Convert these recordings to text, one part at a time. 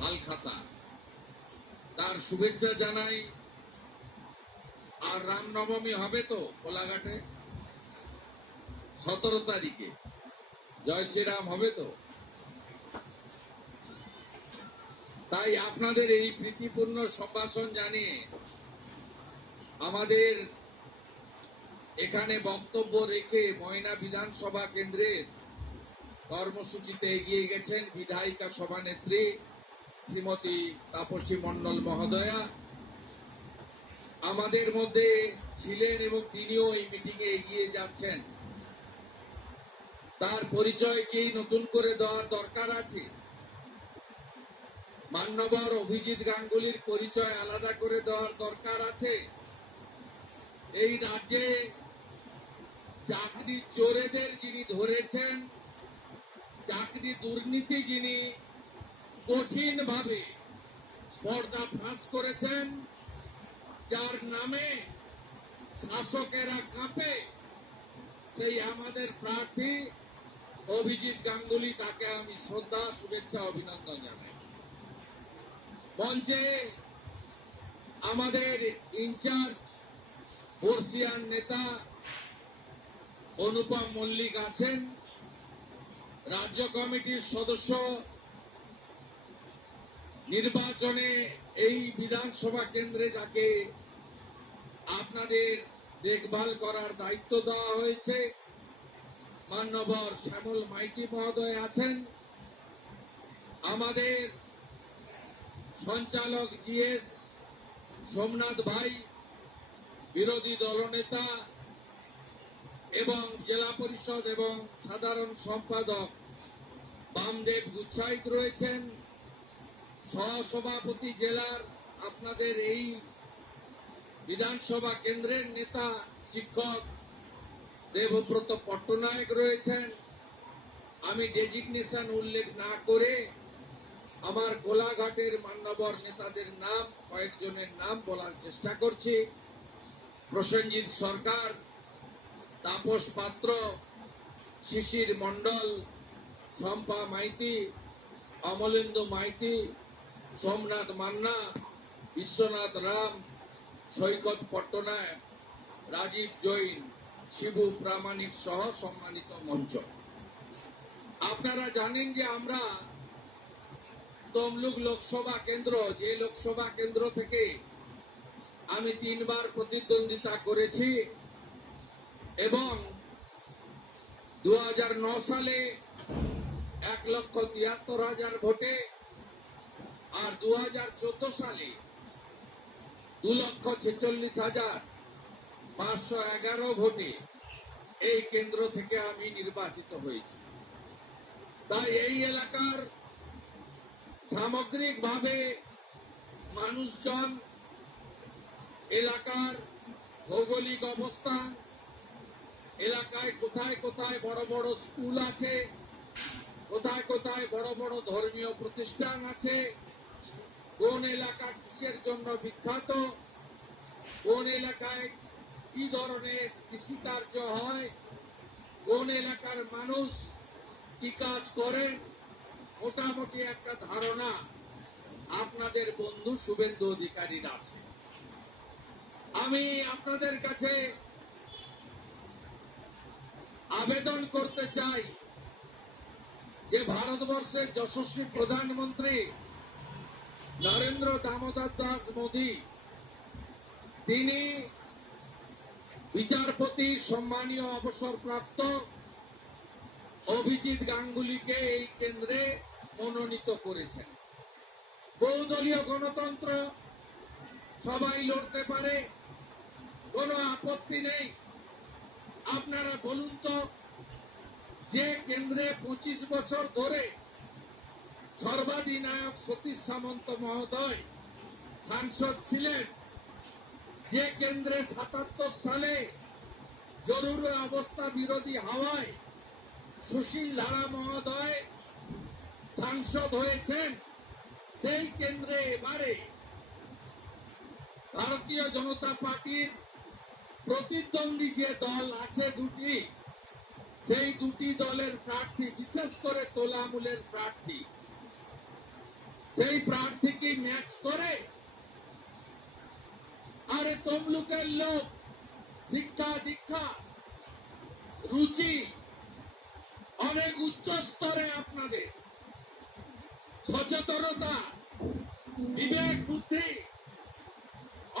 হালখাতা, তার শুভেচ্ছা জানাই। আর রামনবমী হবে তো কোলাঘাটে 17 তারিখে, জয় শ্রীরাম হবে তো। তাই আপনাদের এই প্রীতিপূর্ণ সম্ভাষণ জানিয়ে আমাদের এখানে বক্তব্য রেখে ময়না বিধানসভা কেন্দ্রের কর্মসূচিতে এগিয়ে গেছেন বিধায়িকা সভানেত্রী শ্রীমতী তাপসী মণ্ডল মহোদয়া। আমাদের মধ্যে ছিলেন এবং তিনিও এই মিটিংয়ে এগিয়ে যাচ্ছেন। তার পরিচয় কি নতুন করে দেওয়ার দরকার আছে? মান্যবর অভিজিৎ গাঙ্গুলির পরিচয় আলাদা করে দেওয়ার দরকার আছে? এই রাজ্যে চাকরি চোরেদের যিনি ধরেছেন, চাকরি দুর্নীতি যিনি কঠিনভাবে পর্দা ফাঁস করেছেন, যার নামে শাসকেরা কাঁপে, সেই আমাদের প্রার্থী অভিজিৎ গাঙ্গুলি, তাকে আমি শ্রদ্ধা, শুভেচ্ছা, অভিনন্দন জানাই। মঞ্চে আমাদের ইনচার্জ বর্ষিয়ান নেতা অনুপম মল্লিক আছেন, রাজ্য কমিটির সদস্য। নির্বাচনে এই বিধানসভা কেন্দ্রে যাকে আপনাদের দেখভাল করার দায়িত্ব দেওয়া হয়েছে, মান্যবর শ্যামল মাইতি মহোদয় আছেন। আমাদের সঞ্চালক জিএস সোমনাথ ভাই, বিরোধী দলনেতা এবং জেলা পরিষদ এবং সাধারণ সম্পাদক বামদেব গুচ্ছাইত রয়েছেন। সহসভাপতি জেলার আপনাদের এই বিধানসভা কেন্দ্রের নেতা শিক্ষক দেবব্রত পট্টনায়ক রয়েছেন। আমি ডেজিগনেশন উল্লেখ না করে আমার গোলাঘাটের মান্যবর নেতাদের নাম, কয়েকজনের নাম বলার চেষ্টা করছি। প্রসেনজিৎ সরকার, তাপস পাত্র, শিশির মণ্ডল, শম্পা মাইতি, অমলেন্দু মাইতি, সোমনাথ মান্না, বিশ্বনাথ রাম, সৈকত পট্টনায়ক, রাজীব জৈন, শিবু প্রামাণিক সহ সম্মানিত মঞ্চ। আপনারা জানেন যে আমরা তমলুক লোকসভা কেন্দ্র, যে লোকসভা কেন্দ্র থেকে আমি 3 বার প্রতিদ্বন্দ্বিতা করেছি এবং 2009 সালে 1,73,000 ভোটে আর 2014 সালে 2,46,511 ভোটে এই কেন্দ্র থেকে আমি নির্বাচিত হয়েছি। তাই এই এলাকার সামগ্রিকভাবে মানুষজন, এলাকার ভৌগোলিক অবস্থান, এলাকায় কোথায় কোথায় বড় বড় স্কুল আছে, কোথায় কোথায় বড় বড় ধর্মীয় প্রতিষ্ঠান আছে, কোন এলাকা কিসের জন্য বিখ্যাত, কোন এলাকায় কি ধরনের কৃষিকার্য হয়, কোন এলাকার মানুষ কি কাজ করে, মোটামুটি একটা ধারণা আপনাদের বন্ধু শুভেন্দু অধিকারীর আছে। আমি আপনাদের কাছে আবেদন করতে চাই যে ভারতবর্ষের যশস্বী প্রধানমন্ত্রী নরেন্দ্র দামোদর দাস মোদী, তিনি বিচারপতি সম্মানীয় অবসরপ্রাপ্ত অভিজিৎ গাঙ্গুলিকে এই কেন্দ্রে মনোনীত করেছেন। বহুদলীয় গণতন্ত্র, সবাই লড়তে পারে, কোনো আপত্তি নেই। আপনারা বলুন তো, যে কেন্দ্রে 25 বছর ধরে সর্বাধিনায়ক সতীশ সামন্ত মহোদয় সাংসদ ছিলেন, যে কেন্দ্রে 77 সালে জরুরি অবস্থা বিরোধী হাওয়ায় সুশীল ধারা মহোদয় সাংসদ হয়েছেন, সেই কেন্দ্রে এবারে ভারতীয় জনতা পার্টির প্রতিদ্বন্দ্বী যে দল আছে দুটি, সেই দুটি দলের প্রার্থী, বিশেষ করে তৃণমূলের প্রার্থী সেই প্রার্থীকে ম্যাচ করে। আরে তমলুকের লোক, শিক্ষা দীক্ষা রুচি অনেক উচ্চ স্তরে, আপনাদের সচেতনতা বিবেক বুদ্ধি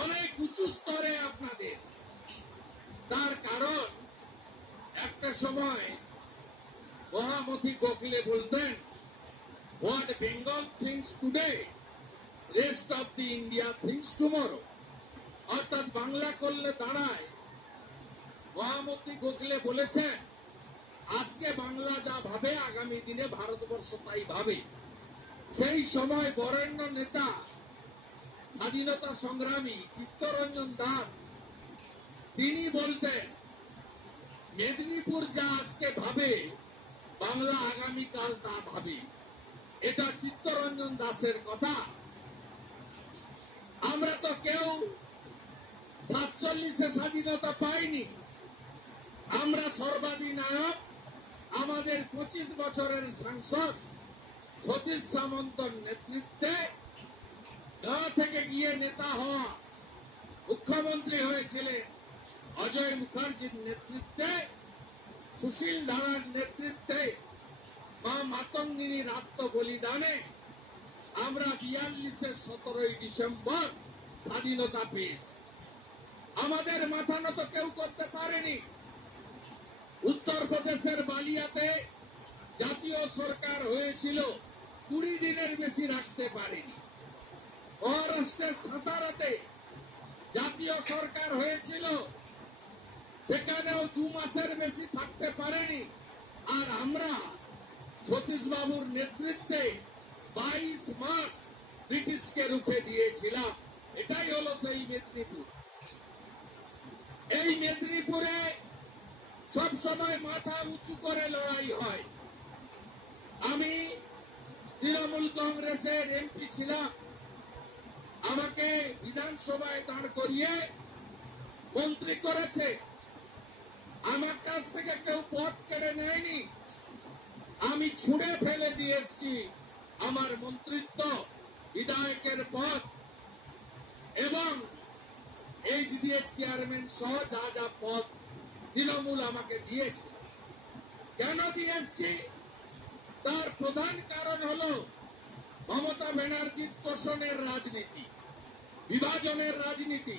অনেক উঁচু স্তরে আপনাদের। তার কারণ একটা সময় মহামতি গোখলে বলতেন, what Bengal things today rest of the India things tomorrow. অর্থাৎ বাংলা করলে দাঁড়ায়, মহামতি গোখলে বলেছেন আজকে বাংলা যা ভাবে আগামী দিনে ভারতবর্ষ তাই ভাবে। সেই সময় বরেণ্য নেতা স্বাধীনতা সংগ্রামী চিত্তরঞ্জন দাস তিনি বলতেন, মেদিনীপুর যা আজকে ভাবে বাংলা আগামীকাল তা ভাবে। এটা চিত্তরঞ্জন দাসের কথা। আমরা তো কেউ 47-এ স্বাধীনতা পাইনি। আমরা সর্বাধিনায়ক আমাদের 25 বছরের সাংসদ সতীশ সামন্তর নেতৃত্বে গাঁ থেকে গিয়ে নেতা হওয়া, মুখ্যমন্ত্রী হয়েছিলেন অজয় মুখার্জির নেতৃত্বে, সুশীল ধারার নেতৃত্বে, মা মাতঙ্গিনীর আত্মবলিদানে আমরা 42-এর 17ই ডিসেম্বর স্বাধীনতা পেয়েছি। আমাদের মাথা নত কেউ করতে পারেনি। উত্তরপ্রদেশের বালিয়াতে জাতীয় সরকার হয়েছিল, 20 দিনের বেশি রাখতে পারেনি। মহারাষ্ট্রের সাতারাতে জাতীয় সরকার হয়েছিল, সেখানেও 2 মাসের বেশি থাকতে পারেনি। আর আমরা সতীশ বাবুর নেতৃত্বে 22 মাস ব্রিটিশকে রুখে দিয়েছিলাম। এটাই হলো সেই মেদিনীপুর। এই মেদিনীপুরে সব সময় মাথা উঁচু করে লড়াই হয়। আমি তৃণমূল কংগ্রেসের এমপি ছিলাম, আমাকে বিধানসভায় দাঁড় করিয়ে মন্ত্রী করেছে। আমার কাছ থেকে কেউ পদ কেড়ে নেয়নি। আমি ছুঁড়ে ফেলে দিয়ে এসছি আমার মন্ত্রিত্ব, বিধায়কের পদ এবং এইচডিএ চেয়ারম্যান সহ যা যা পদ তৃণমূল আমাকে দিয়েছে। কেন দিয়ে এসছি? তার প্রধান কারণ হলো মমতা ব্যানার্জির তোষণের রাজনীতি, বিভাজনের রাজনীতি।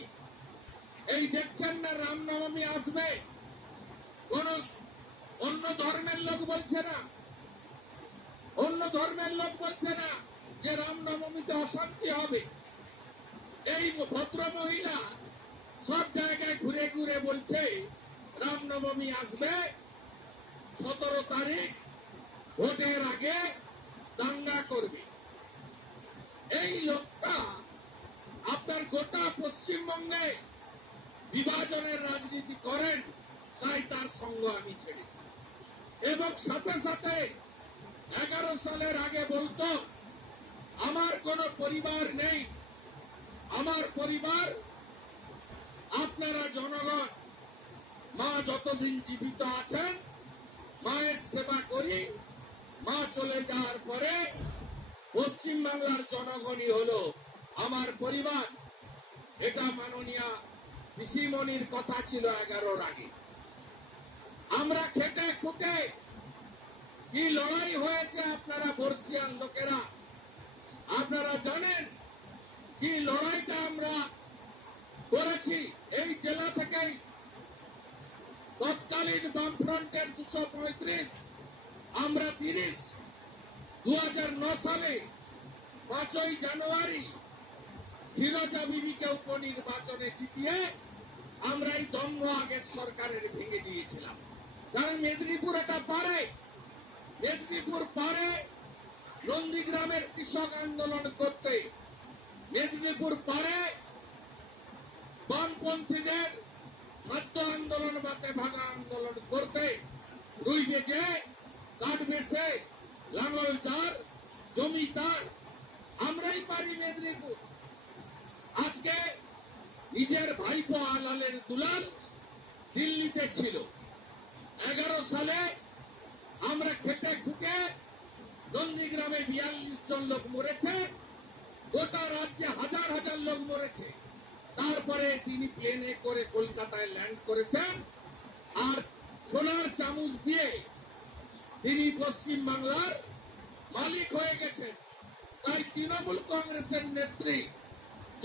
এই দেখছেন না, রামনবমী আসবে, কোন অন্য ধর্মের লোক বলছে না, অন্য ধর্মের লোক বলছে না যে রামনবমীতে অশান্তি হবে। এই ভদ্র মহিলা সব জায়গায় ঘুরে ঘুরে বলছে রামনবমী আসবে, 17 তারিখ ভোটের আগে দাঙ্গা করবে। এই লোকটা আপনার গোটা পশ্চিমবঙ্গে বিভাজনের রাজনীতি করেন, তাই তার সঙ্গ আমি ছেড়েছি। এবং সাথে সাথে 11 সালের আগে বলতো আমার কোনো পরিবার নেই, আমার পরিবার আপনারা জনগণ। মা যতদিন জীবিত আছেন মায়ের সেবা করি, মা চলে যাওয়ার পরে পশ্চিমবাংলার জনগণই হলো আমার পরিবার। এটা মাননীয়া পিসিমণির কথা ছিল 11-র আগে। আমরা খেটে খুটে কি লড়াই হয়েছে আপনারা বর্ষিয়ান লোকেরা আপনারা জানেন। কি লড়াইটা আমরা করেছি। এই জেলা থেকেই তৎকালীন বামফ্রন্টের 235, আমরা 30, 2009 সালে 5ই জানুয়ারি ফিরোজা বিবিকে উপনির্বাচনে জিতিয়ে আমরা এই দম্ভ আগের সরকারের ভেঙে দিয়েছিলাম। কারণ মেদিনীপুর এটা পারে, মেদিনীপুর পারে নন্দীগ্রামের কৃষক আন্দোলন করতে, মেদিনীপুর পারে বামপন্থীদের খাদ্য আন্দোলন বাতে ভাগা আন্দোলন করতে, রুই বেচে কাঠ বেচে লাঙ্গল চার জমি তার, আমরাই পারি মেদিনীপুর। আজকে নিজের ভাইপো আলালের দুলাল দিল্লিতে ছিল। 11 সালে আমরা খেটে খুটে নন্দীগ্রামে 42 জন লোক মরেছে, গোটা রাজ্যে হাজার হাজার লোক মরেছে। তারপরে তিনি প্লেনে করে কলকাতায় ল্যান্ড করেছেন, আর সোনার চামচ দিয়ে তিনি পশ্চিম বাংলার মালিক হয়ে গেছেন। তাই তৃণমূল কংগ্রেসের নেত্রী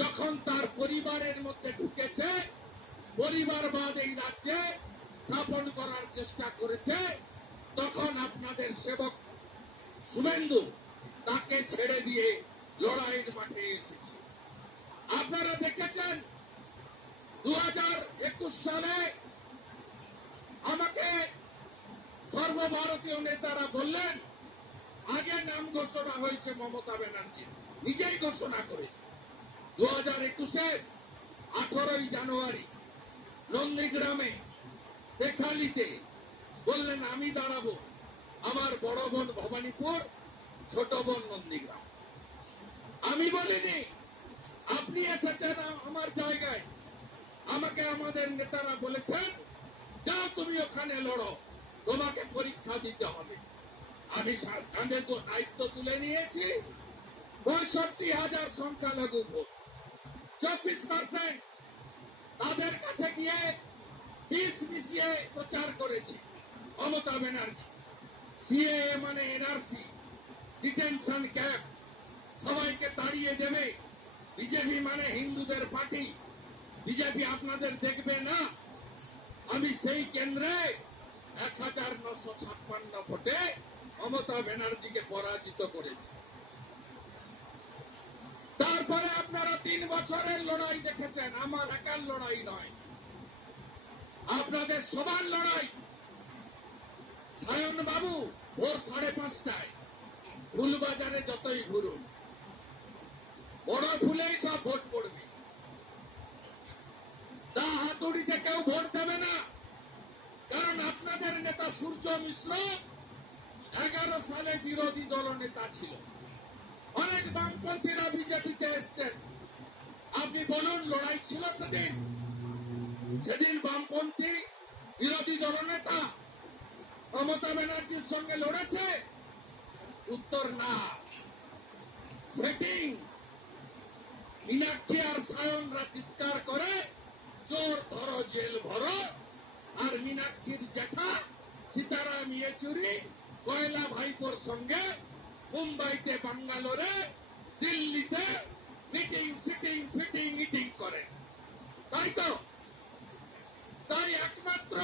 যখন তার পরিবারের মধ্যে ঢুকেছে, পরিবারবাদ এই রাজ্যে স্থাপন করার চেষ্টা করেছে, তখন আপনাদের সেবক শুভেন্দু তাকে ছেড়ে দিয়ে লড়াইয়ের মাঠে এসেছে। আপনারা দেখেছেন 2021 সালে আমাকে সর্বভারতীয় নেতারা বললেন, আগে নাম ঘোষণা হয়েছে মমতা ব্যানার্জি, নিজেই ঘোষণা করেছে। 2021-এর 18 জানুয়ারি নন্দীগ্রামে বেখালিতে বললেন আমি দাঁড়াবো, আমার বড় বোন ভবানীপুর, ছোট বোন নন্দীগ্রাম। আমি বলিনি, আপনি এসেছেন আমার জায়গায়, আমাকে আমাদের নেতারা বলেছেন যাও তুমি ওখানে লড়ো, তোমাকে পরীক্ষা দিতে হবে। আমি কাঁধে তো দায়িত্ব তুলে নিয়েছি। 65,000 সংখ্যালঘু ভোট, 24% তাদের কাছে গিয়ে 20 মিশিয়ে প্রচার করেছি মমতা ব্যানার্জি। সিএএ মানে এনআরসি, ডিটেনশন ক্যাম্প, সবাইকে তাড়িয়ে দেবে। বিজেপি মানে হিন্দুদের পার্টি, বিজেপি আপনাদের দেখবে না। আমি সেই কেন্দ্রে 1956 ভোটে মমতা ব্যানার্জিকে পরাজিত করেছি। তারপরে আপনারা 3 বছরের লড়াই দেখেছেন, আমার একার লড়াই নয়, আপনাদের সবার লড়াই। সায়ন বাবু ভোর 5:30টায় ফুলবাজারে যতই ঘুরুন, বড় ফুলেই সব ভোট পড়বে। তা হাতুড়িতে কেউ ভোট দেবে না, কারণ আপনাদের নেতা সূর্য মিশ্র 11 সালে বিরোধী দল নেতা ছিল। অনেক বামপন্থীরা বিজেপিতে এসছেন, আপনি বলুন লড়াই ছিল সেদিন? সেদিন বামপন্থী বিরোধী দল নেতা মমতা ব্যানার্জির সঙ্গে লড়েছে? উত্তর না। সেটিং। মীনাক্ষী আর সায়নরা চিৎকার করে চোর ধরো জেল ভরো, আর মীনাক্ষীর জ্যাঠা সীতারাম ইয়েচুরি কয়লা ভাইপোর সঙ্গে মুম্বাইতে, বাঙ্গালোরে, দিল্লিতে মিটিং, সিটিং, ফিটিং, ইটিং করে, তাই তো? তাই একমাত্র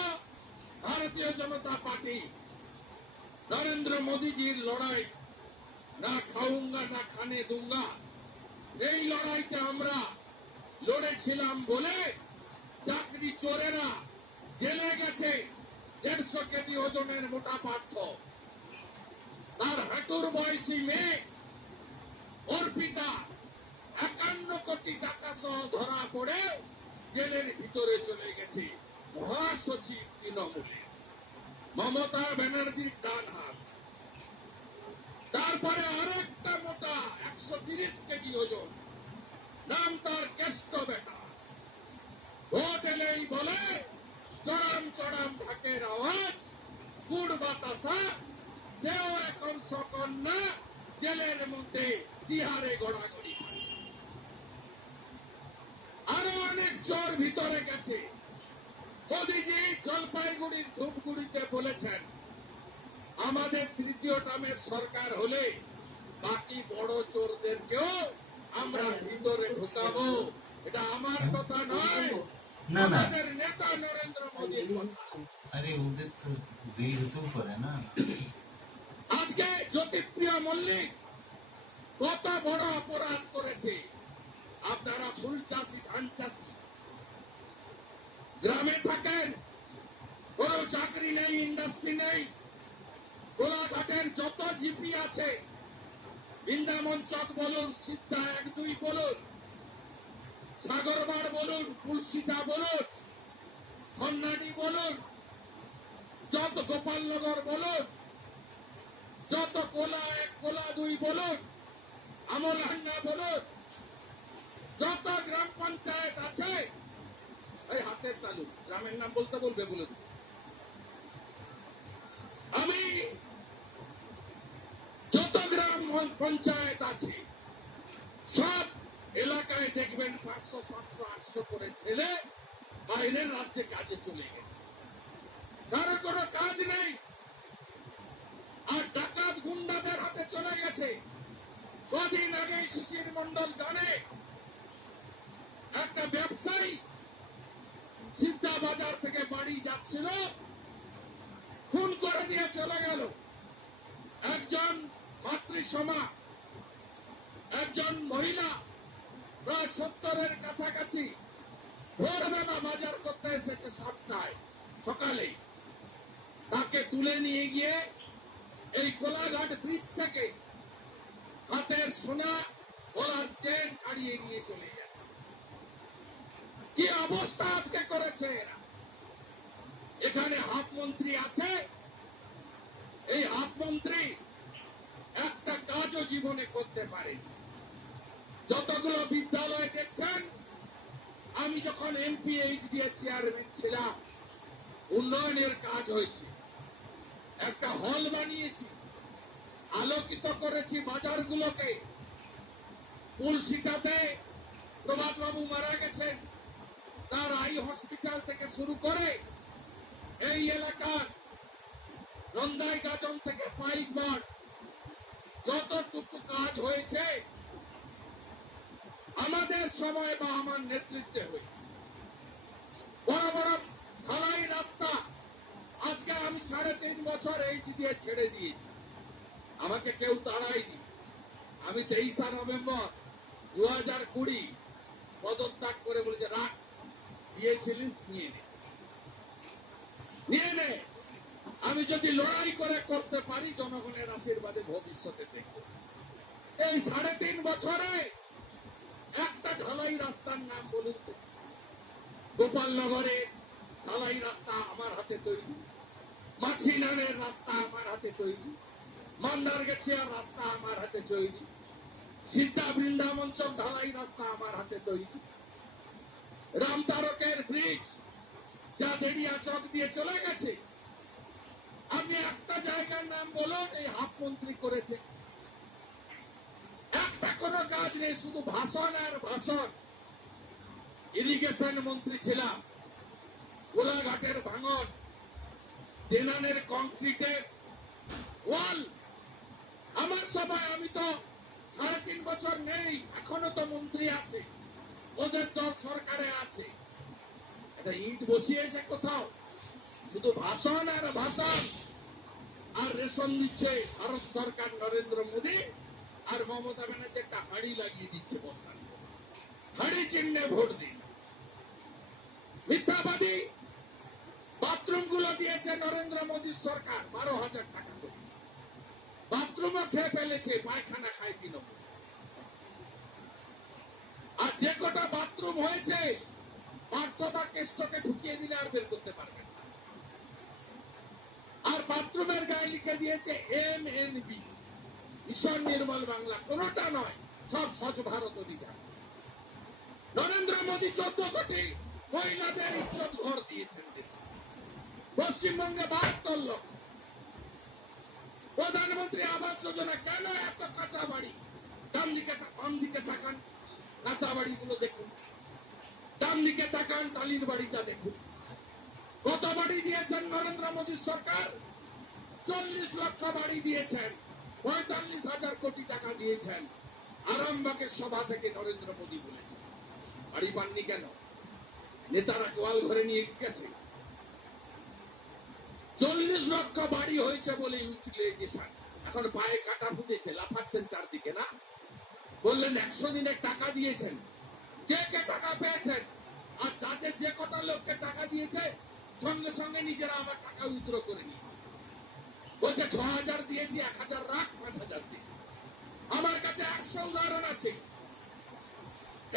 ভারতীয় জনতা পার্টি নরেন্দ্র মোদীজির লড়াই, না খাউঙ্গা না খানে দুঙ্গা, এই লড়াইতে আমরা লড়েছিলাম বলে চাকরি চোরেরা জেলে গেছে। 150 কেজি ওজনের মোটা পার্থ, তার হাঁটুর বয়সী মেয়ে অর্পিতা 51 কোটি টাকা সহ ধরা পড়ে জেলের ভিতরে চলে গেছে। মহাসচিব তৃণমূলে, মমতা ব্যানার্জির ডান হাত। তারপরে আরেকটা মোটা 130 কেজি ওজন, নাম তার কেষ্ট বেটা। ভোট এলেই বলে চড়াম চড়াম ঢাকের আওয়াজ, গুড় বাতাসা, সেও এখন সকন্যা জেলের মধ্যে বিহারে গড়াগড়ি খাচ্ছে। আরো অনেক চোর ভিতরে গেছে। মোদীজি জলপাইগুড়ির ধূপগুড়িতে বলেছেন আমাদের তৃতীয় টার্মের সরকার হলে বাকি বড় চোরদেরকেও আমরা ভিতরে ঢুকাবো। এটা আমার কথা নয়, আমাদের নেতা নরেন্দ্র মোদীর কথা। আরে ওদের তো দেরি হতেও পারে না। আজকে জ্যোতিপ্রিয়া মল্লিক কত বড় অপরাধ করেছে। আপনারা ফুল চাষি, ধান চাষি, গ্রামে থাকেন, কোন চাকরি নেই, ইন্ডাস্ট্রি নেই। গোলাঘাটের যত জিপি আছে, বৃন্দাবন চক বলুন, সিদ্ধা 1-2 বলুন, সাগরবার বলুন, তুলসিদা বলুন, খন্নাডি বলুন, যত গোপালনগর বলুন, যত কোলা 1, কোলা 2 বলুন, আমলহান্না বলুন, যত গ্রাম পঞ্চায়েত আছে, এই হাতের তালু গ্রামের নাম বলতে বলবে বলে দিন। আমি যত গ্রাম পঞ্চায়েত আছে, সব এলাকায় দেখবেন 500, 700, 800 করে ছেলে বাইরের রাজ্যে কাজে চলে গেছে। কারো কোনো কাজ নেই, আর ডাকাত গুন্ডাদের হাতে চলে গেছে। কদিন আগে শিশির মন্ডল জানে, একটা ব্যবসায়ী সিদ্ধা বাজার থেকে বাড়ি যাচ্ছিল, খুন করে দিয়ে চলে গেল। একজন মাতৃসমা, একজন মহিলা প্রায় 70-এর কাছাকাছি, ভোরবেলা বাজার করতে এসেছে 7টায় সকালে, তাকে তুলে নিয়ে গিয়ে এই কোলাঘাট ব্রিজ থেকে হাতের সোনা, গলার চেন হারিয়ে নিয়ে চলে যাচ্ছে। কি অবস্থা আজকে করেছে এরা। এখানে হাফ মন্ত্রী আছে, এই হাফ মন্ত্রী একটা কাজও জীবনে করতে পারেনি। যতগুলো বিদ্যালয় দেখছেন, আমি যখন এমপি এইচডিএ চেয়ারম্যান ছিলাম, উন্নয়নের কাজ হয়েছে। একটা হল বানিয়েছি, আলোকিত করেছি বাজারগুলোকে। পুলসিটাতে প্রভাত বাবু মারা গেছেন, তার আই হসপিটাল থেকে শুরু করে এই এলাকার রন্দাই গাজন থেকে পাইকবার যতটুকু কাজ হয়েছে আমাদের সময় বা আমার নেতৃত্বে হয়েছে। বড় বড় ঢালাই রাস্তা আজকে আমি 3.5 বছর এইচডিএ ছেড়ে দিয়েছি, আমাকে কেউ তাড়ায়নি। আমি 23 নভেম্বর 2020 পদত্যাগ করে বলেছে, রাখ, দিয়েছিলিস নিয়ে নে, নিয়ে নে। আমি যদি লড়াই করে করতে পারি, জনগণের আশীর্বাদে ভবিষ্যতে দেখব। এই 3.5 বছরে একটা ঢালাই রাস্তার নাম বলুন তো। গোপালনগরে ঢালাই রাস্তা আমার হাতে তৈরি, মাছিনানের রাস্তা আমার হাতে তৈরি, মান্দারগেছিয়ার রাস্তা আমার হাতে তৈরি, সিদ্ধা বৃন্দাবন চক ঢালাই রাস্তা আমার হাতে তৈরি, রামতারকের ব্রিজ যা দেড়িয়া চক দিয়ে চলে গেছে। আপনি একটা জায়গার নাম বলুন এই হাফ মন্ত্রী করেছে। একটা কোনো কাজ নেই, শুধু ভাষণ আর ভাষণ। ইরিগেশন মন্ত্রী ছিলাম, কোলাঘাটের ভাঙন, দেনানের কংক্রিটের ওয়াল আমার সময়। আমি তো 3.5 বছর নেই, এখনো তো মন্ত্রী আছে, ওদের দল সরকারে আছে। এটা ইট বসিয়েছে কোথাও? শুধু ভাষণ আর ভাষণ। আর রেশন দিচ্ছে ভারত সরকার, নরেন্দ্র মোদী আর মমতা ব্যানার্জি একটা হাড়ি লাগিয়ে দিচ্ছে বস্তার, হাড়ি চিহ্নে ভোট দিন। মিথ্যাবাদী। বাথরুম গুলো দিয়েছে নরেন্দ্র মোদীর সরকার 12,000 টাকা করে, বাথরুমও খেয়ে ফেলেছে, পায়খানা খায় 3 নম্বর। আর যে কটা বাথরুম হয়েছে, পার্থতা কেষ্টকে ঢুকিয়ে দিলে আর বের করতে পারবেন না। আর বাথরুমের গায়ে লিখে দিয়েছে MNB, মিশন নির্মল বাংলা। কোনটা নয়, সব স্বচ্ছ ভারত অভিযান। নরেন্দ্র মোদী 14 কোটি মহিলাদের ইজ্জত ঘর দিয়েছেন দেশে। পশ্চিমবঙ্গে 72 লক্ষ। প্রধানমন্ত্রী আবাস যোজনা কেন এত কাঁচা বাড়ি? ডান দিকে বাম দিকে তাকান, কাঁচা বাড়িগুলো দেখুন। ডান দিকে তাকান, টালির বাড়িটা দেখুন। কত বাড়ি দিয়েছেন নরেন্দ্র মোদী সরকার? 40 লক্ষ বাড়ি দিয়েছেন, 45,000 কোটি টাকা দিয়েছেন। আরামবাগের সভা থেকে নরেন্দ্র মোদী বলেছেন। বাড়ি পাননি কেন? নেতারা গোয়াল ঘরে নিয়ে গেছে। 40 লক্ষ বাড়ি হয়েছে বলে ইউটিলাইজেশন। এখন পায়ে কাটা ফুটেছে, লাফাচ্ছেন চারদিকে না? বললেন 100 দিনে টাকা দিয়েছেন। কে কে টাকা পেয়েছেন? আর যাদের যে কটা লোককে টাকা দিয়েছে, সঙ্গে সঙ্গে নিজেরা আবার টাকা উইথড্র করে নিয়েছে। বলছে 6,000 দিয়েছি, 1,000 রাখ, 5,000 দিই। আমার কাছে 100 উদাহরণ আছে।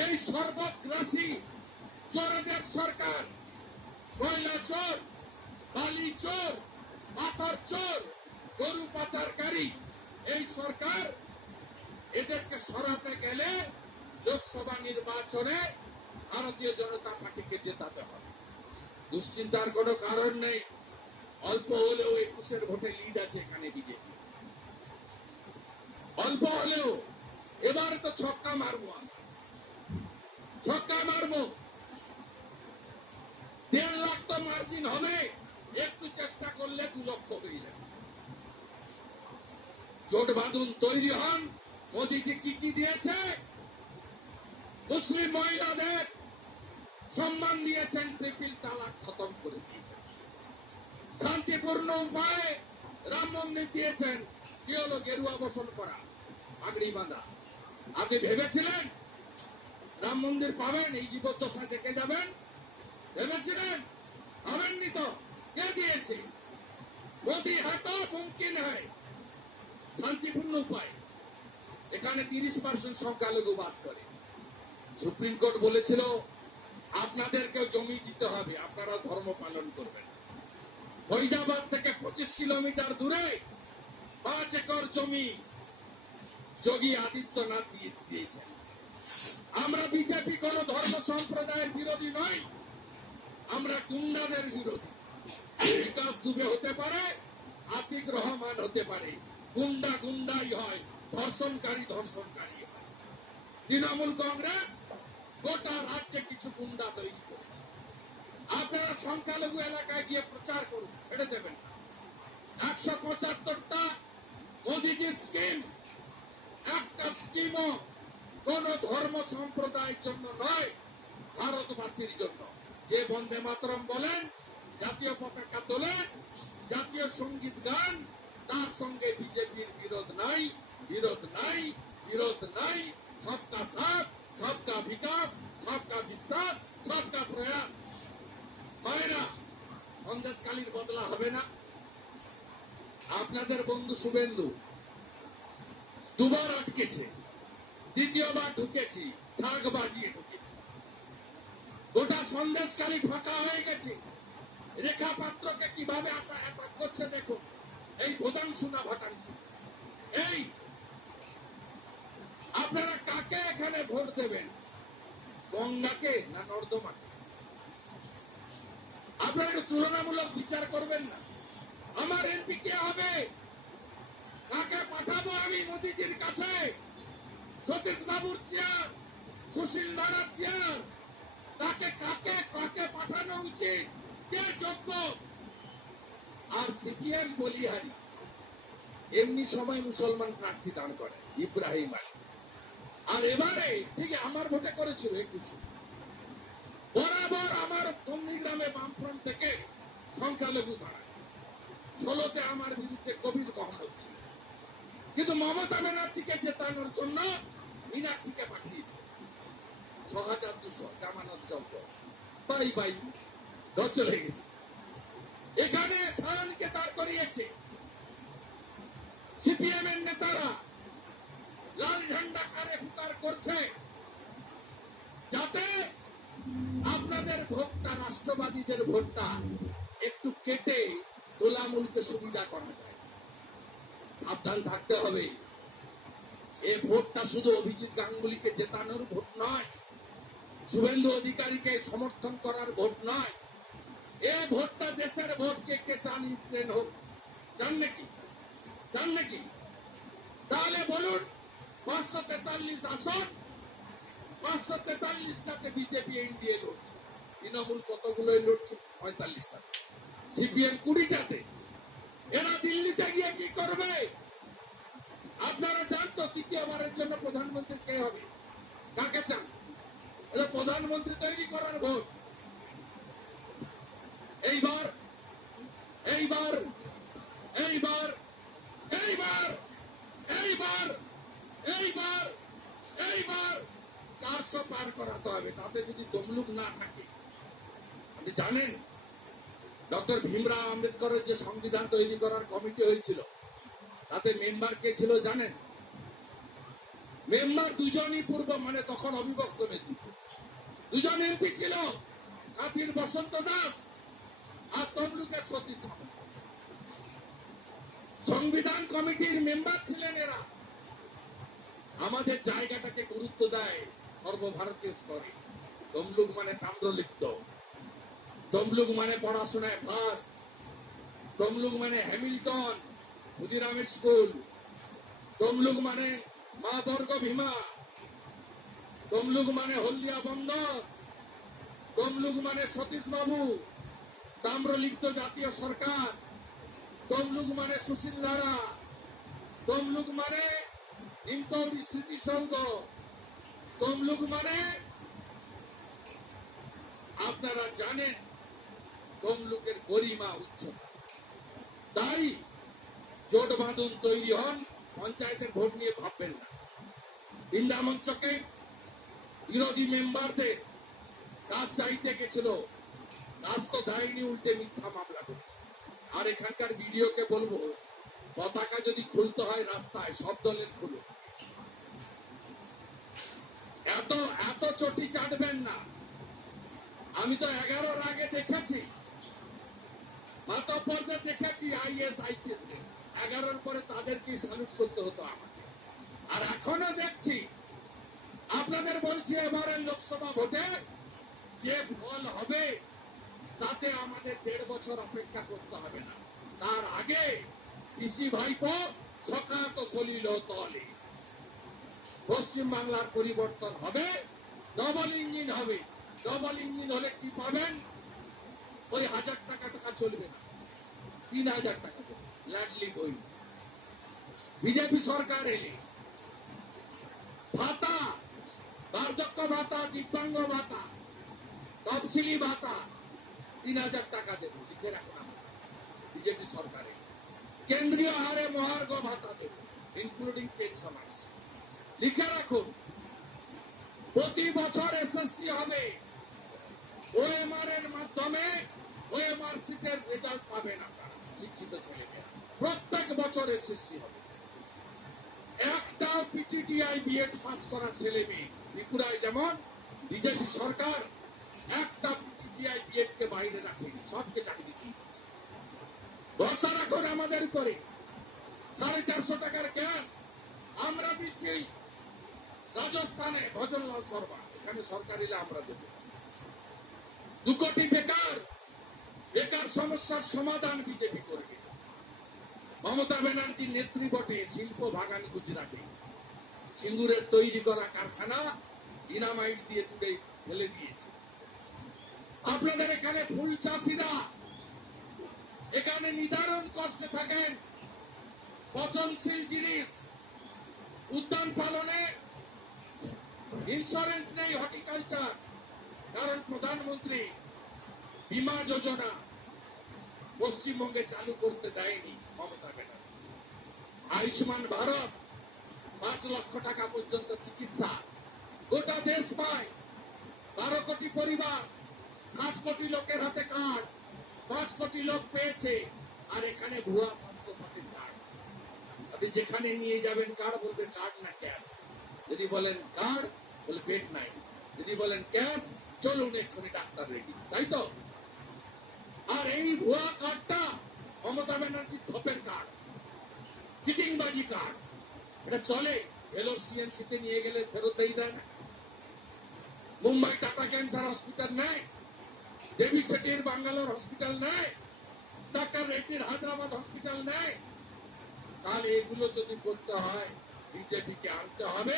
এই সর্বগ্রাসী চোরদের সরকার, কয়লা চোর, বালি চোর, পাথর চোর, গরু পাচারকারী, এই সরকার, এদেরকে সরাতে গেলে লোকসভা নির্বাচনে ভারতীয় জনতা পার্টিকে জেতাতে হবে। দুশ্চিন্তার কোনো কারণ নেই। অল্প হলেও 21-এর ভোটে লিড আছে এখানে বিজেপি। অল্প হলেও এবারে তো ছক্কা মারবো আমরা, ছক্কা মারবো। 1.5 লাখ তো মার্জিন হবে, একটু চেষ্টা করলে 2 লক্ষ হয়ে যাবে। জোট বাঁধুন, তৈরি হন। মোদীজি কি কি দিয়েছে? মুসলিম মহিলাদের সম্মান দিয়েছেন, ট্রিপল তালাক খতম করে দিয়েছেন। শান্তিপূর্ণ উপায়ে রাম মন্দির দিয়েছেন। কি হলো? গেরুয়া বসন করা, পাগড়ি বাঁধা। আপনি ভেবেছিলেন রাম মন্দির পাবেন, এই জীবদ্দশা দেখে যাবেন? ভেবেছিলেন? পাবেননি তো। কে দিয়েছে? মোদী হ্যাঁ তো মুমকিন হয় শান্তিপূর্ণ উপায়। এখানে 30% সংখ্যালঘু বাস করে। সুপ্রিম কোর্ট বলেছিল আপনাদেরকেও জমি দিতে হবে, আপনারা ধর্ম পালন করবেন। ফৈজাবাদ থেকে 25 কিলোমিটার দূরে 5 একর জমি যোগী আদিত্যনাথ দিয়েছেন। আমরা বিজেপি কোন ধর্ম সম্প্রদায়ের বিরোধী নই, আমরা গুন্ডাদের বিরোধী। বিকাশ দুবে হতে পারে, আতিক রহমান হতে পারে, গুন্ডা গুন্ডাই হয়, ধর্ষণকারী ধর্ষণকারী হয়। তৃণমূল কংগ্রেস গোটা রাজ্যে কিছু গুন্ডা তৈরি করেছে। আপনারা সংখ্যালঘু এলাকায় গিয়ে প্রচার করুন, ছেড়ে দেবেন না। 175টা মোদীজির স্কিম, একটা স্কিমও কোন ধর্ম সম্প্রদায়ের জন্য নয়, ভারতবাসীর জন্য। যে বন্দে মাতরম বলেন, জাতীয় পতাকা তোলেন, জাতীয় সঙ্গীত গান, তার সঙ্গে বিজেপির বিরোধ নাই, বিরোধ নাই, বিরোধ নাই। সবকা সাথ, সবকা বিকাশ, সবকা বিশ্বাস, সবকা প্রয়াস। মায়েরা, সন্দেশকালীর বদলা হবে না। আপনাদের বন্ধু শুভেন্দু 2 বার আটকেছে, দ্বিতীয়বার ঢুকেছি, শাক বাজিয়ে ঢুকেছি। গোটা সন্দেশকালী ফাঁকা হয়ে গেছে। রেখা পাত্রকে কিভাবে অ্যাটাক করছে দেখুন। এই ভোদাংশু না ভটাংশু। এই আপনারা কাকে এখানে ভোট দেবেন? গঙ্গাকে না নর্দমাকে? আপনারা একটু তুলনামূলক বিচার করবেন না? আমার এমপি কে হবে? কাকে পাঠাবো আমি মোদীজির কাছে? সতীশ বাবুর চেয়ার, সুশীল ধারার চেয়ার, তাকে কাকে কাকে পাঠানো উচিত? কে যোগ্য? আর সিপিএম বলিহারি এমনি সময় মুসলমান প্রার্থী দান করে, ইব্রাহিম আলী। আর এবারে ঠিক আমার ভোটে করেছিল 21। বরাবর আমার নন্দীগ্রামে বামফ্রন্ট থেকে সংখ্যালঘু দাঁড়ায়। 16তে আমার বিরুদ্ধে কবির মোহাম্মদ ছিল, কিন্তু মমতা ব্যানার্জিকে জেতানোর জন্য মীনাক্ষীকে পাঠিয়ে 6200 জামানত জব্দ। বাই বাই, ধর চলে গেছে। এখানে সায়নকে দাঁড় করিয়েছে সিপিএম এর নেতারা, লাল ঝান্ডা কারে ফুকার করছে, যাতে আপনাদের ভোটটা, রাষ্ট্রবাদীদের ভোটটা একটু কেটে তোলামূলকে সুবিধা করা যায়। সাবধান থাকতে হবে। এ ভোটটা শুধু অভিজিৎ গাঙ্গুলিকে জেতানোর ভোট নয়, শুভেন্দু অধিকারীকে সমর্থন করার ভোট নয়। এ ভোটটা দেশের ভোট। কে চান ইউক্রেন হোক? চান নাকি? চান নাকি? তাহলে বলুন, 543 আসন, 543টাতে বিজেপি এনডিএ লড়ছে। তৃণমূল কতগুলোই লড়ছে? 45টাতে। সিপিএম 20টাতে। এরা দিল্লিতে গিয়ে কি করবে? আপনারা চান তো তৃতীয়বারের জন্য প্রধানমন্ত্রী কে হবে? কাকে চান? এটা প্রধানমন্ত্রী তৈরি করার ভোট। এইবার এইবার এইবার এইবার এইবার এইবার এইবার 400 পার করাতে হবে। তাতে যদি তমলুক না থাকে, আপনি জানেন ডক্টর ভীমরাও আম্বেদকরের যে সংবিধান তৈরি করার কমিটি হয়েছিল, তাতে মেম্বার কে ছিল জানেন? মেম্বার দুজনই পূর্ব, মানে তখন অবিভক্ত মেদিনীপুর। 2জন এমপি ছিল, কাঁথির বসন্ত দাস আর তমলুকের সতীশ সামন্ত। সংবিধান কমিটির মেম্বার ছিলেন এরা। আমাদের জায়গাটাকে গুরুত্ব দেয় সর্বভারতীয় স্তরে। তমলুক মানে তাম্রলিপ্ত, তমলুক মানে পড়াশোনায় ফার্স্ট, তমলুক মানে হ্যামিল্টন, ক্ষুদিরামের স্কুল, তমলুক মানে মা বর্গ ভীমা, তমলুক মানে হলদিয়া বন্দর, তমলুক মানে সতীশ বাবু, তাম্রলিপ্ত জাতীয় সরকার, তমলুক মানে সুশীল ধারা, তমলুক মানে নিমতৌরি স্মৃতিসৌধ, তমলুক মানে আপনারা জানেন তমলুকের গরিমা উচ্চতা। তাই জোট বাঁধন তৈরি হন, পঞ্চায়েতের ভোট নিয়ে ভাববেন না। বৃন্দামঞ্চকে বিরোধী মেম্বারদের কাজ চাইতে গেছিল, কাজ তো দেয়নি, উল্টে মিথ্যা মামলা করছে। আর এখানকার ভিডিওকে বলবো, পতাকা যদি খুলতে হয় রাস্তায় সব দলের খুলুন, এত এত চটি চাটবেন না। আমি তো 11-র আগে দেখেছি, মাতব্বরদের দেখেছি আইএস আইপিএস, 11-র পরে তাদেরকে স্যালুট করতে হতো আমাকে। আর এখনো দেখছি, আপনাদের বলছি এবারের লোকসভা ভোটে যে ফল হবে তাতে আমাদের 1.5 বছর অপেক্ষা করতে হবে না। তার আগে পিসি ভাইপো সকাত সলিল তলে, পশ্চিম বাংলার পরিবর্তন হবে, ডবল ইঞ্জিন হবে। ডবল ইঞ্জিন হলে কি পাবেন? ওই 1000 টাকা চলবে না, 3000 টাকা লাডলি বই। বিজেপি সরকার এলে ভাতা, বার্ধক্য ভাতা, দিব্যাঙ্গ ভাতা, তফসিলি ভাতা 3000 টাকা দেবে, লিখে রাখুন। বিজেপি সরকারে কেন্দ্রীয় হারে মহার্ঘ ভাতা দেবে, ইনক্লুডিং পেনশনার্স, লিখে রাখুন। প্রতি বছর এসএসসি হবে, ওএমআর এর মাধ্যমে ওএমআর সিটের রেজাল্ট পাবেন আপনারা, শিক্ষিত ছেলেমেয়েরা। প্রত্যেক বছর এসএসসি হবে। একটা পিটিটিআই বিএড পাস করা ছেলে মেয়ে ত্রিপুরায় যেমন বিজেপি সরকার একটা পিটিটিআই বিএড কে বাইরে রাখেনি, সবকে চাকরি দিয়েছে। ভরসা রাখুন আমাদের উপরে। 450 টাকার গ্যাস আমরা দিচ্ছি রাজস্থানে, ভজনলাল শর্মা, এখানে সরকার এলে আমরা দেব। 2 কোটি বেকার, বেকার সমস্যার সমাধান বিজেপি করবে। মমতা ব্যানার্জির নেতৃত্বে শিল্প বাগান গুজরাটে সিঙ্গুরের তৈরি করা কারখানা ডিনামাইট দিয়ে তুলে ফেলে দিয়েছে। আপনাদের এখানে ফুল চাষিরা এখানে নিদারুণ কষ্টে থাকেন। পচনশীল জিনিস উদ্যান পালনে ইন্স্যুরেন্স নেই, হর্টিকালচার, কারণ প্রধানমন্ত্রী বীমা যোজনা পশ্চিমবঙ্গে চালু করতে দেয়নি মমতা ব্যানার্জি। আয়ুষ্মান ভারত 5 লক্ষ টাকা পর্যন্ত চিকিৎসা গোটা দেশ পায়। 12 কোটি পরিবার, 7 কোটি লোকের হাতে কার্ড, 5 কোটি লোক পেয়েছে। আর এখানে ভুয়া স্বাস্থ্য সাথীর কার্ড। আপনি যেখানে নিয়ে যাবেন কার্ড বলবে কার্ড না ক্যাশ। যদি বলেন কার্ড বলে পেট নাই, যদি বলেন ক্যাশ চলুন এক্ষুনি ডাক্তার রেডি, তাই তো? আর এই ভুয়া কার্ডটা মমতা ব্যানার্জির ধপের কার্ড, চিটিংবাজি কার্ড। এটা চলে, ভেলোর সিএমসিতে নিয়ে গেলে ফেরত দিয়ে দেয় না। মুম্বাই টাটা ক্যান্সার হসপিটাল নেয়, দেবী সেটির বাঙ্গালোর হসপিটাল নেয়, ডাক্তার রেড্ডির হায়দ্রাবাদ হসপিটাল নেয়। কাল এগুলো যদি করতে হয় বিজেপিকে আনতে হবে,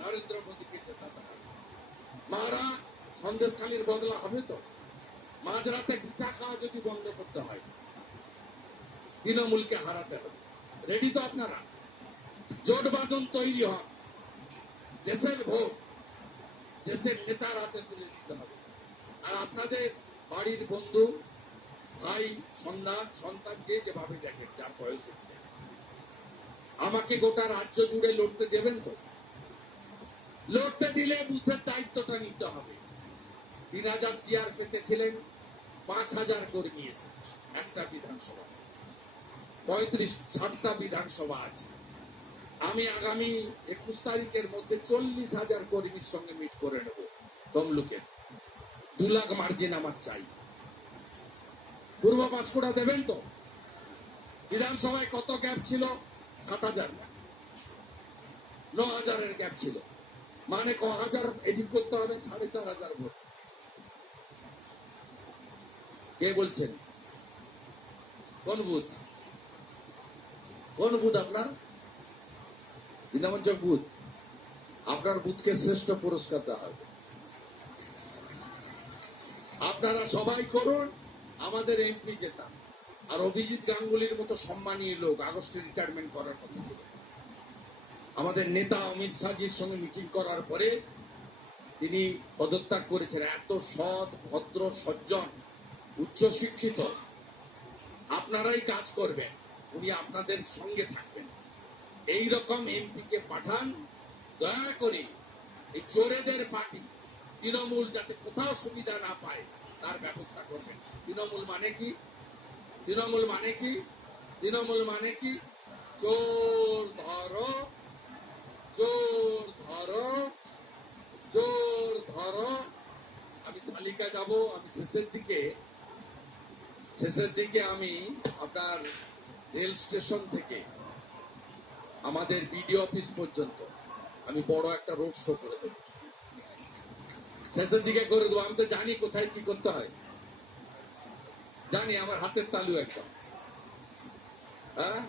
নরেন্দ্র মোদীকে জেতাতে হবে। মারা সন্দেশখালীর বদলা হবে তো? মাঝরাতে পিঠা খাওয়া যদি বন্ধ করতে হয়, তৃণমূলকে হারাতে হবে। রেডি তো আপনারা? জোট বাঁধন তৈরি হন, দেশের ভোট দেশের নেতার হাতে তুলে দিতে হবে। আর আপনাদের বাড়ির বন্ধু, ভাই, সন্তান যে যেভাবে দেখেন, যার বয়সে, আমাকে গোটা রাজ্য জুড়ে লড়তে দেবেন তো? লড়তে দিলে বুথের দায়িত্বটা নিতে হবে। 3000 চেয়ার পেতেছিলেন, 5000 কর্মী এসেছে একটা বিধানসভা, 35-60টা বিধানসভা আছে। আমি আগামী 21 তারিখের মধ্যে 40,000 কর্মীর সঙ্গে মিট করে নেব তমলুকে। 2 লাখ মার্জিন আমার চাই। পূর্ব পাঁশকুড়া দেবেন তো? বিধানসভায় কত গ্যাপ ছিল? 7,000 না, 9,000 গ্যাপ ছিল। মানে ক হাজার এদিক করতে হবে? 4,500 ভোট। কে বলছেন? কোন বুথ? কোন বুথ আপনার? বৃন্দাবঞ্চক বুথ, আপনার বুথকে শ্রেষ্ঠ পুরস্কার দেওয়া হবে। আপনারা সবাই করুন, আমাদের এমপি জেতা। আর অভিজিৎ গাঙ্গুলির মতো সম্মানীয় লোক আগস্টে রিটায়ারমেন্ট করার কথা ছিল। আমাদের নেতা অমিত শাহজির সঙ্গে মিটিং করার পরে তিনি পদত্যাগ করেছেন। এত সৎ, ভদ্র, সজ্জন, উচ্চশিক্ষিত, আপনারাই কাজ করবেন, উনি আপনাদের সঙ্গে থাকবেন। এই রকম এমপি কে পাঠান। দয়া করে এই চোরেদের পার্টি তৃণমূল যাতে কোথাও সুবিধা না পায় তার ব্যবস্থা করবেন। তৃণমূল মানে কি? তৃণমূল মানে কি? তৃণমূল মানে কি? চোর ধরো, চোর ধরো, চোর ধরো। আমি শালিকা যাব, আমি শেষের দিকে আমি আপনার রেল স্টেশন থেকে আমাদের বিডিও অফিস পর্যন্ত আমি বড় একটা রোড শো করে দেবো। শেষের দিকে করে দেবো। আমি তো জানি কোথায় কি করতে হয়, জানি, আমার হাতের তালু একদম। হ্যাঁ,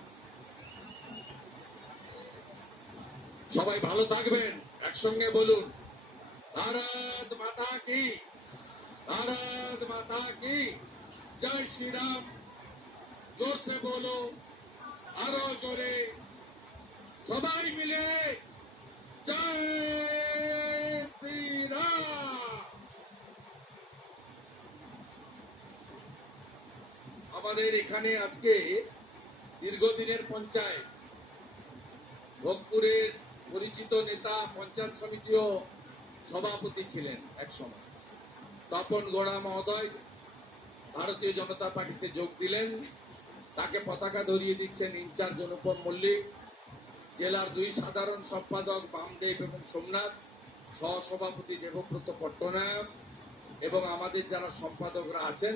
সবাই ভালো থাকবেন, একসঙ্গে বলুন ভারত মাতা কি, ভারত মাতা কি জয় শ্রীরাম। জোরসে বলো, আরো জোরে, সবাই মিলে জয় শ্রীরাম। আমাদের এখানে আজকে দীর্ঘদিনের পঞ্চায়েত, ভোগপুরের পরিচিত নেতা, পঞ্চায়েত সমিতিও সভাপতি ছিলেন এক সময়, তপন গড়া মহোদয় ভারতীয় জনতা পার্টিতে যোগ দিলেন। তাকে পতাকা ধরিয়ে দিচ্ছেন ইনচার্জ অনুপম মল্লিক, জেলার 2 সাধারণ সম্পাদক বামদেব এবং সোমনাথ, সহসভাপতি দেবব্রত পট্টনায়ক এবং আমাদের যারা সম্পাদকরা আছেন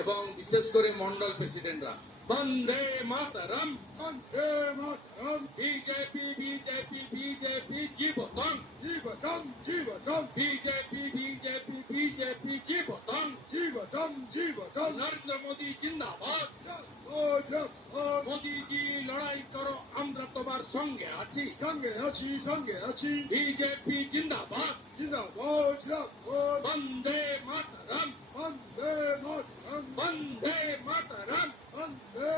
এবং বিশেষ করে মন্ডল প্রেসিডেন্টরা। Vande Mataram, Vande Mataram, BJP BJP BJP জীবতম, জীবতম জীবতম, বিজেপি বিজেপি বিজেপি জীবতম, জীবতম জীবতম। নরেন্দ্র মোদী জিন্দাবাদ। জিন্দাবাদ, মোদীজি লড়াই করো, আমরা তোমার সঙ্গে আছি। সঙ্গে আছি, সঙ্গে আছি। বিজেপি জিন্দাবাদ। জিন্দাবাদ, জিন্দাবাদ। বন্দে মাতরম, বন্দে মাতরম, বন্দে মাতরম। বন্দে